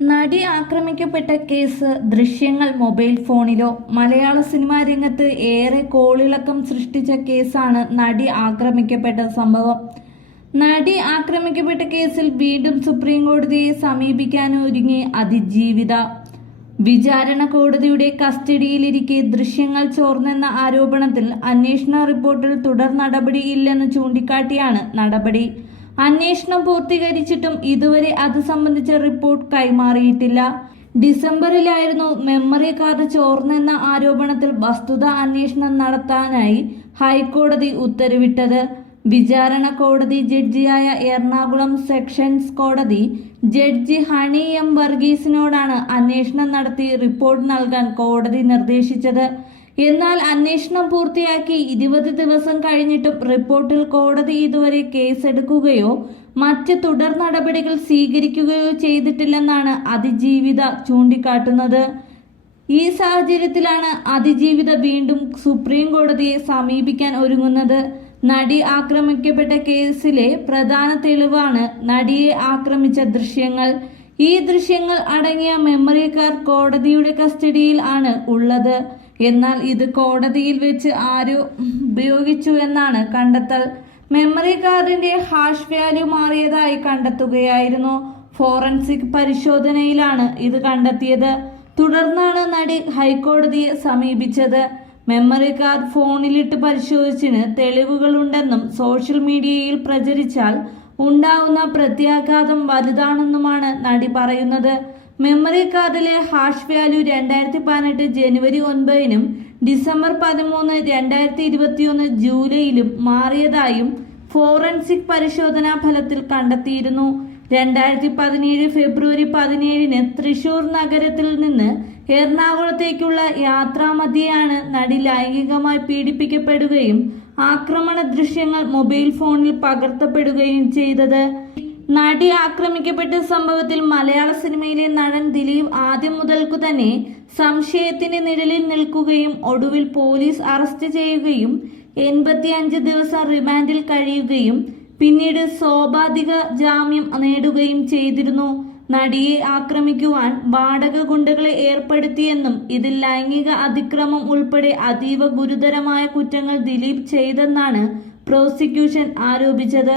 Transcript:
നടി ആക്രമിക്കപ്പെട്ട കേസ് ദൃശ്യങ്ങൾ മൊബൈൽ ഫോണിലോ? മലയാള സിനിമാ രംഗത്ത് ഏറെ കോളിളക്കം സൃഷ്ടിച്ച കേസാണ് നടി ആക്രമിക്കപ്പെട്ട സംഭവം. നടി ആക്രമിക്കപ്പെട്ട കേസിൽ വീണ്ടും സുപ്രീം കോടതിയെ സമീപിക്കാനൊരുങ്ങി അതിജീവിത. വിചാരണ കോടതിയുടെ കസ്റ്റഡിയിലിരിക്കെ ദൃശ്യങ്ങൾ ചോർന്നെന്ന ആരോപണത്തിൽ അന്വേഷണ റിപ്പോർട്ടിൽ തുടർ നടപടിയില്ലെന്ന് ചൂണ്ടിക്കാട്ടിയാണ് നടപടി. അന്വേഷണം പൂർത്തീകരിച്ചിട്ടും ഇതുവരെ അത് സംബന്ധിച്ച റിപ്പോർട്ട് കൈമാറിയിട്ടില്ല. ഡിസംബറിലായിരുന്നു മെമ്മറി കാർഡ് ചോർന്നെന്ന ആരോപണത്തിൽ വസ്തുതാ അന്വേഷണം നടത്താനായി ഹൈക്കോടതി ഉത്തരവിട്ടത്. വിചാരണ കോടതി ജഡ്ജിയായ എറണാകുളം സെഷൻസ് കോടതി ജഡ്ജി ഹണി എം വർഗീസിനോടാണ് അന്വേഷണം നടത്തി റിപ്പോർട്ട് നൽകാൻ കോടതി നിർദ്ദേശിച്ചത്. എന്നാൽ അന്വേഷണം പൂർത്തിയാക്കി 20 ദിവസം കഴിഞ്ഞിട്ടും റിപ്പോർട്ടിൽ കോടതി ഇതുവരെ കേസെടുക്കുകയോ മറ്റ് തുടർ നടപടികൾ സ്വീകരിക്കുകയോ ചെയ്തിട്ടില്ലെന്നാണ് അതിജീവിത ചൂണ്ടിക്കാട്ടുന്നത്. ഈ സാഹചര്യത്തിലാണ് അതിജീവിത വീണ്ടും സുപ്രീം കോടതിയെ സമീപിക്കാൻ ഒരുങ്ങുന്നത്. നടി ആക്രമിക്കപ്പെട്ട കേസിലെ പ്രധാന തെളിവാണ് നടിയെ ആക്രമിച്ച ദൃശ്യങ്ങൾ. ഈ ദൃശ്യങ്ങൾ അടങ്ങിയ മെമ്മറി കാർഡ് കോടതിയുടെ കസ്റ്റഡിയിൽ ആണ് ഉള്ളത്. എന്നാൽ ഇത് കോടതിയിൽ വെച്ച് ആരോ ഉപയോഗിച്ചു എന്നാണ് കണ്ടെത്തൽ. മെമ്മറി കാർഡിന്റെ ഹാഷ് വാല്യൂ മാറിയതായി കണ്ടെത്തുകയായിരുന്നു. ഫോറൻസിക് പരിശോധനയിലാണ് ഇത് കണ്ടെത്തിയത്. തുടർന്നാണ് നടി ഹൈക്കോടതിയെ സമീപിച്ചത്. മെമ്മറി കാർഡ് ഫോണിലിട്ട് പരിശോധിച്ചിന് തെളിവുകളുണ്ടെന്നും സോഷ്യൽ മീഡിയയിൽ പ്രചരിച്ചാൽ ഉണ്ടാവുന്ന പ്രത്യാഘാതം വലുതാണെന്നുമാണ് നടി പറയുന്നത്. മെമ്മറി കാർഡിലെ ഹാഷ് വാല്യൂ 2018 ജനുവരി 9-നും ഡിസംബർ 13, 2021 ജൂലൈയിലും മാറിയതായും ഫോറൻസിക് പരിശോധനാ ഫലത്തിൽ കണ്ടെത്തിയിരുന്നു. 2017 ഫെബ്രുവരി 17-ന് തൃശൂർ നഗരത്തിൽ നിന്ന് എറണാകുളത്തേക്കുള്ള യാത്രാമധ്യേയാണ് നടി ലൈംഗികമായി പീഡിപ്പിക്കപ്പെടുകയും ആക്രമണ ദൃശ്യങ്ങൾ മൊബൈൽ ഫോണിൽ പകർത്തപ്പെടുകയും ചെയ്തത്. നടി ആക്രമിക്കപ്പെട്ട സംഭവത്തിൽ മലയാള സിനിമയിലെ നടൻ ദിലീപ് ആദ്യം മുതൽക്കു തന്നെ സംശയത്തിന്റെ നിഴലിൽ നിൽക്കുകയും ഒടുവിൽ പോലീസ് അറസ്റ്റ് ചെയ്യുകയും 85 ദിവസം റിമാൻഡിൽ കഴിയുകയും പിന്നീട് സോപാധിക ജാമ്യം നേടുകയും ചെയ്തിരുന്നു. നടിയെ ആക്രമിക്കുവാൻ വാടക ഗുണ്ടകളെ ഏർപ്പെടുത്തിയെന്നും ഇതിൽ ലൈംഗിക അതിക്രമം ഉൾപ്പെടെ അതീവ ഗുരുതരമായ കുറ്റങ്ങൾ ദിലീപ് ചെയ്തെന്നാണ് പ്രോസിക്യൂഷൻ ആരോപിച്ചത്.